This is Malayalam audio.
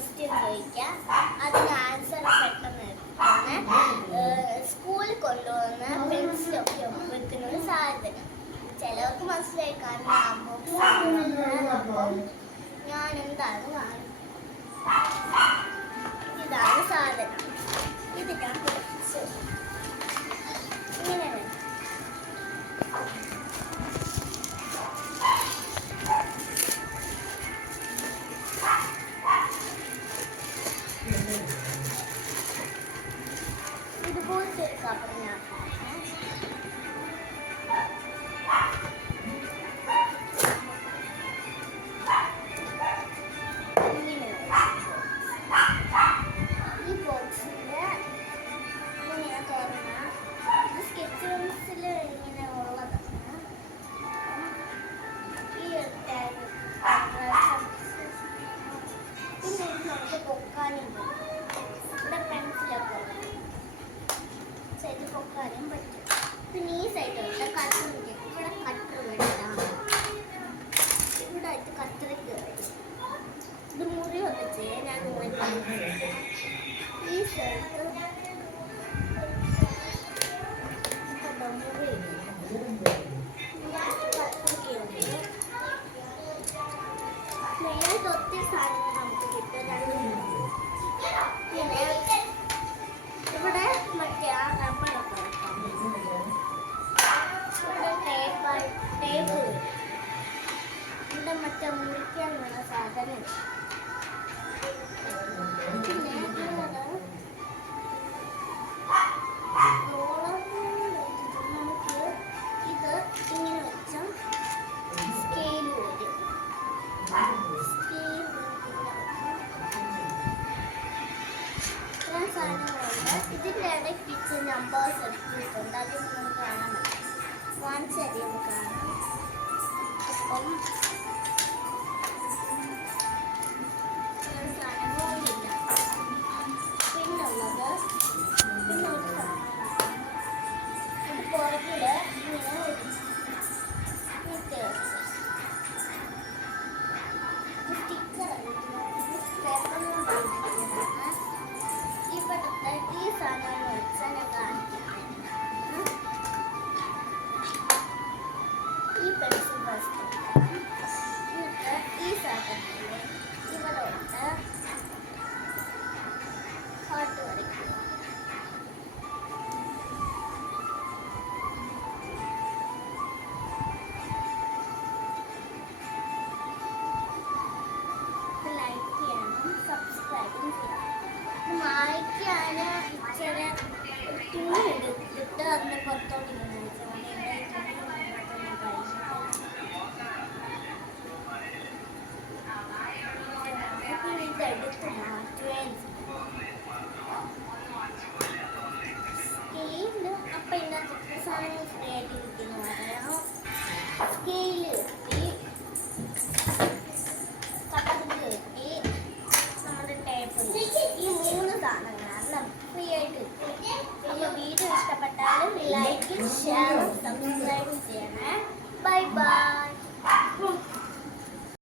ക്വസ്റ്റ്യൻ ചോദിക്കാം, അതിന് ആൻസർ പെട്ടെന്ന് സ്കൂളിൽ കൊണ്ടുപോകുന്ന പെൻസിലൊക്കെ വെക്കുന്ന ഒരു സാധനം. ചിലവർക്ക് മനസ്സിലായി കാരണം അപ്പം ഞാൻ എന്താണ് ഇതാണ് സാധനം. ഇത് ഞാൻ ഇങ്ങനെ ഇതുപോലത്തെ ഒരു കവർ ഞാൻ ഈ ബോക്സിന്റെ ഇങ്ങനെ തുറന്ന ഇത് സ്കെച്ച് പെൻസിൽ ഇങ്ങനെ ഉള്ളതാണ്. ഈ ടാഗ് പിന്നെ ഇത് നമുക്ക് പൊക്കാനും ഇവിടെ പെൻസിലൊക്കെ സൈഡ് പൊക്കാനും പറ്റും. പിന്നെ ഈ സൈഡ് കട്ടർ ഇവിടെ കട്ടർ വേണം, ഇവിടെ ആയിട്ട് കട്ടറയ്ക്ക് ഇത് മുറി വന്നിട്ട് ഞാൻ ഈ സ്ഥലത്ത് മുറി നേരത്തെ ഒത്തിരി സാധനങ്ങൾ നമുക്ക് കിട്ടും. പിന്നെ ഇവിടെ മറ്റേ ആ റബ്ബറൊക്കെ ഇവിടെ ടേപ്പ് ഇവിടെ മറ്റേ മുറിക്കാനുള്ള സാധനം. പിന്നെ നമുക്ക് ഇത് ഇങ്ങനെ വെച്ചാൽ സ്കെയിൽ വരും. സാധനങ്ങളുണ്ട്. ഇതിൻ്റെ ഇടയ്ക്ക് കിച്ചൺ നമ്പേഴ്സ് എടുത്തിട്ടുണ്ട്, അത് നമുക്ക് കാണാൻ പറ്റും. വാങ്ങിച്ചറിയാൻ കാണാം. അപ്പം സാധനങ്ങളില്ല. പിന്നുള്ളത് പിന്നെ ഒരു സാധനം ഇത് പുറകിൽ ഇങ്ങനെ സ്റ്റിക്കർ ഇവിടുത്തെ ഈ സാധനം വെച്ചാൽ ഞാൻ കാണിക്കാം. ഈ പെൻസിൽ ഫസ്റ്റ് എന്നിട്ട് ഈ സാധനത്തിൽ ഇവിടെ ഉണ്ട് ഹാർട്ട് വരയ്ക്കുക. ലൈക്ക് ചെയ്യണം, സബ്സ്ക്രൈബും ചെയ്യണം. മായ്ക്കാൻ ഇച്ചിരി തുണി എടുത്തിട്ട് അതിന് പുറത്തോട്ട് ഇങ്ങനെ വെച്ചാൽ ഇതെടുത്ത് മാറ്റുകയും സ്കെയില് അപ്പം ഇതിനകത്ത് സാധനങ്ങൾ ഫ്രീ ആയിട്ട് ഇരിക്കുന്നു പറയാം. സ്കെയിൽ